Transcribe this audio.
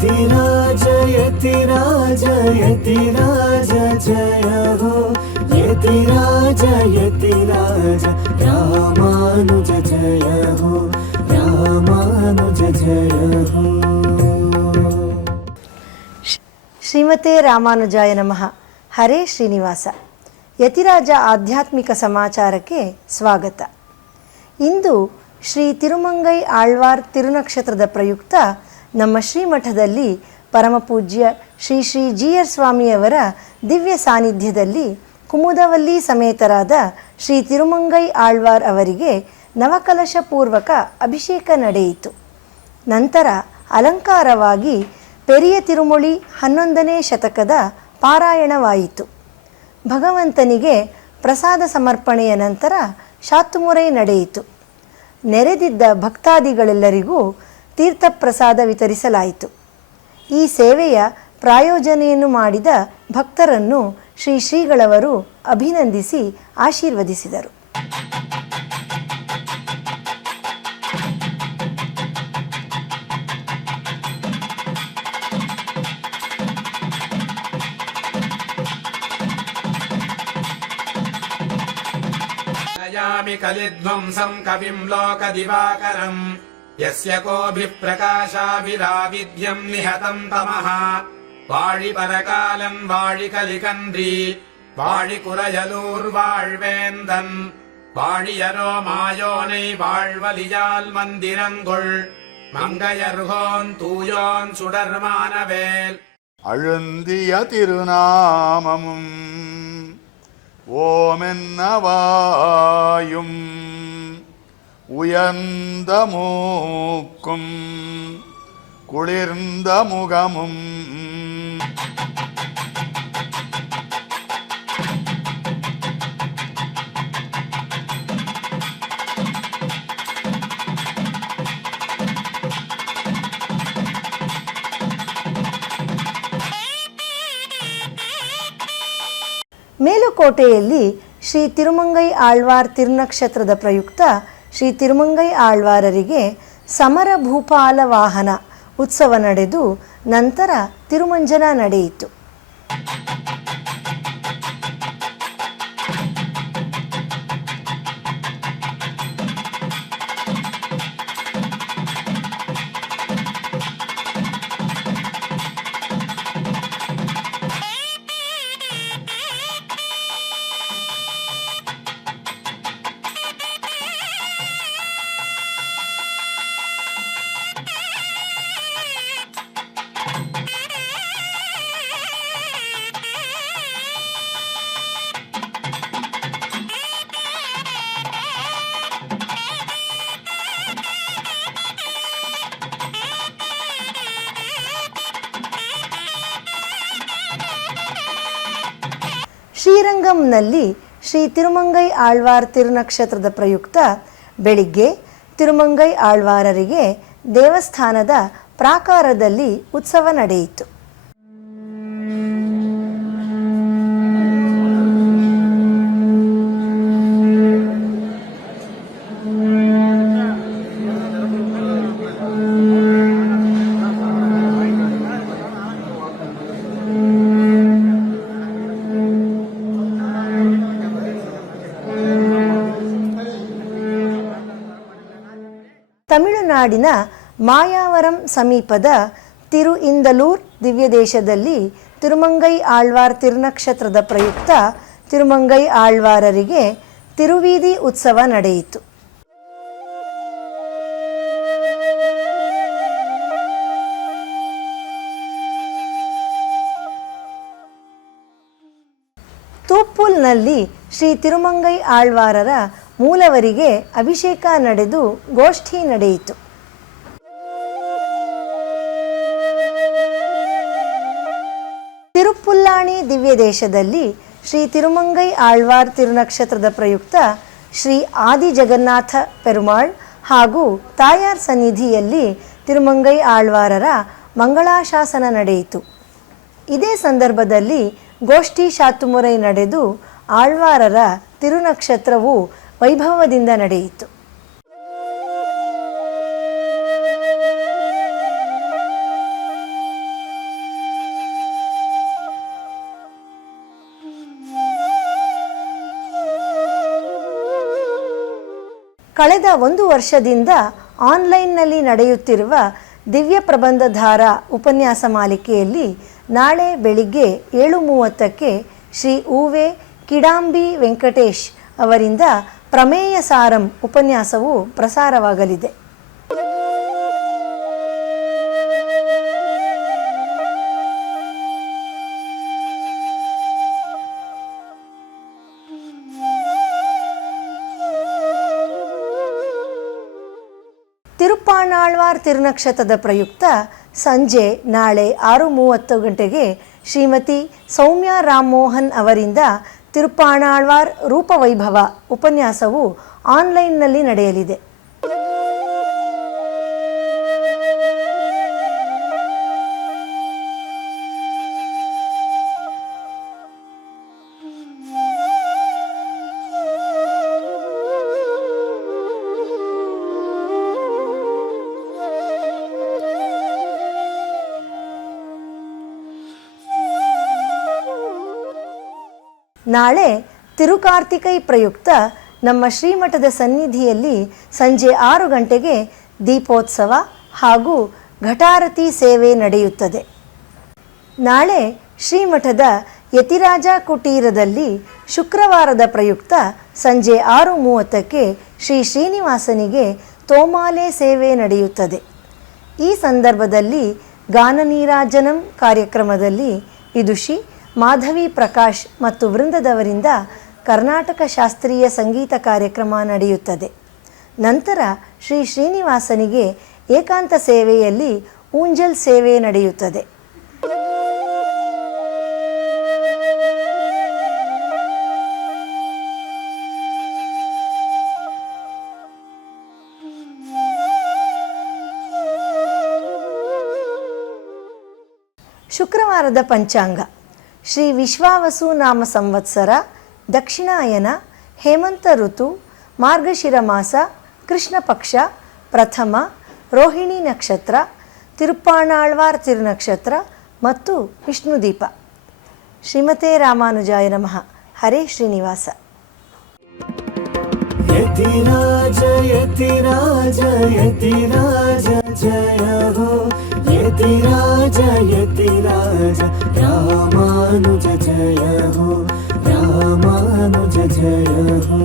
यतिराज यतिराज यतिराज जय हो यतिराज यतिराज रामानुज जय हो रामानुज जय हो। ಶ್ರೀಮತೆ ರಾಮಾನುಜಾಯ ನಮಃ. ಹರೇ ಶ್ರೀನಿವಾಸ. ಯತಿರಾಜ ಆಧ್ಯಾತ್ಮಿಕ ಸಮಾಚಾರಕ್ಕೆ ಸ್ವಾಗತ. ಇಂದು ಶ್ರೀ ತಿರುಮಂಗೈ ಆಳ್ವಾರ್ ತಿರುನಕ್ಷತ್ರದ ಪ್ರಯುಕ್ತ ನಮ್ಮ ಶ್ರೀಮಠದಲ್ಲಿ ಪರಮಪೂಜ್ಯ ಶ್ರೀ ಶ್ರೀ ಜಿ.ಆರ್. ಸ್ವಾಮಿಯವರ ದಿವ್ಯ ಸಾನ್ನಿಧ್ಯದಲ್ಲಿ ಕುಮುದವಲ್ಲಿ ಸಮೇತರಾದ ಶ್ರೀ ತಿರುಮಂಗೈ ಆಳ್ವಾರ್ ಅವರಿಗೆ ನವಕಲಶ ಪೂರ್ವಕ ಅಭಿಷೇಕ ನಡೆಯಿತು. ನಂತರ ಅಲಂಕಾರವಾಗಿ ಪೆರಿಯ ತಿರುಮೊಳಿ 11ನೇ ಶತಕದ ಪಾರಾಯಣವಾಯಿತು. ಭಗವಂತನಿಗೆ ಪ್ರಸಾದ ಸಮರ್ಪಣೆಯ ನಂತರ ಶಾತುಮುರೈ ನಡೆಯಿತು. ನೆರೆದಿದ್ದ ಭಕ್ತಾದಿಗಳೆಲ್ಲರಿಗೂ ತೀರ್ಥಪ್ರಸಾದ ವಿತರಿಸಲಾಯಿತು. ಈ ಸೇವೆಯ ಪ್ರಾಯೋಜನೆಯನ್ನು ಮಾಡಿದ ಭಕ್ತರನ್ನು ಶ್ರೀ ಶ್ರೀಗಳವರು ಅಭಿನಂದಿಸಿ ಆಶೀರ್ವದಿಸಿದರು. ಕಲಿಧ್ವಂಸಂ ಕವಿಂ ಲೋಕದಿವಾಕರಂ ಯಸ್ಯ ಕೋಭಿಃ ಪ್ರಕಾಶಾಭಿರಾವಿದ್ಯಂ ನಿಹತಂ ತಮಃ ವಾಳಿ ಪರಕಾಲಂ ವಾಳಿ ಕಲಿಕಂದ್ರಿ வாழி குறையலூர் வாழ்வேந்தன் வாழியரோ மாயோனை வாழ்வலியால் மந்திரங்கொள் மங்கையர்கோன் தூயோன் சுடர்மானவேல் அழுந்திய திருநாமமும் ஓமென்னவாயும் உயர்ந்த மூக்கும் குளிர்ந்த முகமும் ಮೇಲುಕೋಟೆಯಲ್ಲಿ ಶ್ರೀ ತಿರುಮಂಗೈ ಆಳ್ವಾರ್ ತಿರುನಕ್ಷತ್ರದ ಪ್ರಯುಕ್ತ ಶ್ರೀ ತಿರುಮಂಗೈ ಆಳ್ವಾರರಿಗೆ ಸಮರ ಭೂಪಾಲ ವಾಹನ ಉತ್ಸವ ನಡೆದು ನಂತರ ತಿರುಮಂಜನ ನಡೆಯಿತು. ಶ್ರೀರಂಗಂನಲ್ಲಿ ಶ್ರೀ ತಿರುಮಂಗೈ ಆಳ್ವಾರ್ ತಿರುನಕ್ಷತ್ರದ ಪ್ರಯುಕ್ತ ಬೆಳಿಗ್ಗೆ ತಿರುಮಂಗೈ ಆಳ್ವಾರರಿಗೆ ದೇವಸ್ಥಾನದ ಪ್ರಾಕಾರದಲ್ಲಿ ಉತ್ಸವ ನಡೆಯಿತು. ತಮಿಳುನಾಡಿನ ಮಾಯಾವರಂ ಸಮೀಪದ ತಿರು ಇಂದಲೂರ್ ದಿವ್ಯದೇಶದಲ್ಲಿ ತಿರುಮಂಗೈ ಆಳ್ವಾರ್ ತಿರುನಕ್ಷತ್ರದ ಪ್ರಯುಕ್ತ ತಿರುಮಂಗೈ ಆಳ್ವಾರರಿಗೆ ತಿರುವೀದಿ ಉತ್ಸವ ನಡೆಯಿತು. ತೂಪ್ಪುಲ್ನಲ್ಲಿ ಶ್ರೀ ತಿರುಮಂಗೈ ಆಳ್ವಾರರ ಮೂಲವರಿಗೆ ಅಭಿಷೇಕ ನಡೆದು ಗೋಷ್ಠಿ ನಡೆಯಿತು. ತಿರುಪುಲ್ಲಾಣಿ ದಿವ್ಯದೇಶದಲ್ಲಿ ಶ್ರೀ ತಿರುಮಂಗೈ ಆಳ್ವಾರ್ ತಿರುನಕ್ಷತ್ರದ ಪ್ರಯುಕ್ತ ಶ್ರೀ ಆದಿ ಜಗನ್ನಾಥ ಪೆರುಮಾಳ್ ಹಾಗೂ ತಾಯಾರ್ ಸನ್ನಿಧಿಯಲ್ಲಿ ತಿರುಮಂಗೈ ಆಳ್ವಾರರ ಮಂಗಳಾಶಾಸನ ನಡೆಯಿತು. ಇದೇ ಸಂದರ್ಭದಲ್ಲಿ ಗೋಷ್ಠಿ ಶಾತುಮುರೈ ನಡೆದು ಆಳ್ವಾರರ ತಿರುನಕ್ಷತ್ರವು ವೈಭವದಿಂದ ನಡೆಯಿತು. ಕಳೆದ 1 ವರ್ಷದಿಂದ ಆನ್ಲೈನ್ನಲ್ಲಿ ನಡೆಯುತ್ತಿರುವ ದಿವ್ಯ ಪ್ರಬಂಧಧಾರ ಉಪನ್ಯಾಸ ಮಾಲಿಕೆಯಲ್ಲಿ ನಾಳೆ ಬೆಳಿಗ್ಗೆ 7:30ಕ್ಕೆ ಶ್ರೀ ಉವೆ ಕಿಡಾಂಬಿ ವೆಂಕಟೇಶ್ ಅವರಿಂದ ಪ್ರಮೇಯ ಸಾರಂ ಉಪನ್ಯಾಸವು ಪ್ರಸಾರವಾಗಲಿದೆ. ತಿರುಪ್ಪಾಣಾಳ್ವಾರ್ ತಿರುನಕ್ಷತ್ರದ ಪ್ರಯುಕ್ತ ಸಂಜೆ ನಾಳೆ 6:30 ಗಂಟೆಗೆ ಶ್ರೀಮತಿ ಸೌಮ್ಯ ರಾಮ್ಮೋಹನ್ ಅವರಿಂದ ತಿರುಪ್ಪಾಣಾಳ್ವಾರ್ ರೂಪವೈಭವ ಉಪನ್ಯಾಸವು ಆನ್ಲೈನ್ನಲ್ಲಿ ನಡೆಯಲಿದೆ. ನಾಳೆ ತಿರುಕಾರ್ತಿಕೈ ಪ್ರಯುಕ್ತ ನಮ್ಮ ಶ್ರೀಮಠದ ಸನ್ನಿಧಿಯಲ್ಲಿ ಸಂಜೆ 6 ಗಂಟೆಗೆ ದೀಪೋತ್ಸವ ಹಾಗೂ ಘಟಾರತಿ ಸೇವೆ ನಡೆಯುತ್ತದೆ. ನಾಳೆ ಶ್ರೀಮಠದ ಯತಿರಾಜ ಕುಟೀರದಲ್ಲಿ ಶುಕ್ರವಾರದ ಪ್ರಯುಕ್ತ ಸಂಜೆ 6:30ಕ್ಕೆ ಶ್ರೀ ಶ್ರೀನಿವಾಸನಿಗೆ ತೋಮಾಲೆ ಸೇವೆ ನಡೆಯುತ್ತದೆ. ಈ ಸಂದರ್ಭದಲ್ಲಿ ಗಾನ ನೀರಾಜನಂ ಕಾರ್ಯಕ್ರಮದಲ್ಲಿ ವಿದುಷಿ ಮಾಧವಿ ಪ್ರಕಾಶ್ ಮತ್ತು ವೃಂದದವರಿಂದ ಕರ್ನಾಟಕ ಶಾಸ್ತ್ರೀಯ ಸಂಗೀತ ಕಾರ್ಯಕ್ರಮ ನಡೆಯುತ್ತದೆ. ನಂತರ ಶ್ರೀ ಶ್ರೀನಿವಾಸನಿಗೆ ಏಕಾಂತ ಸೇವೆಯಲ್ಲಿ ಊಂಜಲ್ ಸೇವೆ ನಡೆಯುತ್ತದೆ. ಶುಕ್ರವಾರದ ಪಂಚಾಂಗ ಶ್ರೀ ವಿಶ್ವಾವಸು ನಾಮ ಸಂವತ್ಸರ, ದಕ್ಷಿಣಾಯನ, ಹೇಮಂತ ಋತು, ಮಾರ್ಗಶಿರ ಮಾಸ, ಕೃಷ್ಣ ಪಕ್ಷ, ಪ್ರಥಮ, ರೋಹಿಣಿ ನಕ್ಷತ್ರ, ತಿರುಪ್ಪಾಣಾಳ್ವಾರ್ ತಿರುನಕ್ಷತ್ರ ಮತ್ತು ವಿಷ್ಣುದೀಪ. ಶ್ರೀಮತೆ ರಾಮಾನುಜಾಯ ನಮಃ. ಹರೇ ಶ್ರೀನಿವಾಸ. ಯತಿರಾಜ ಯತಿರಾಜ ಯತಿರಾಜ ಜಯ ಹೋ, ಯತಿರಾಜ ಯತಿರಾಜ ರಾಮಾನುಜ ಜಯ ಹೋ, ರಾಮಾನುಜ ಜಯ ಹೋ.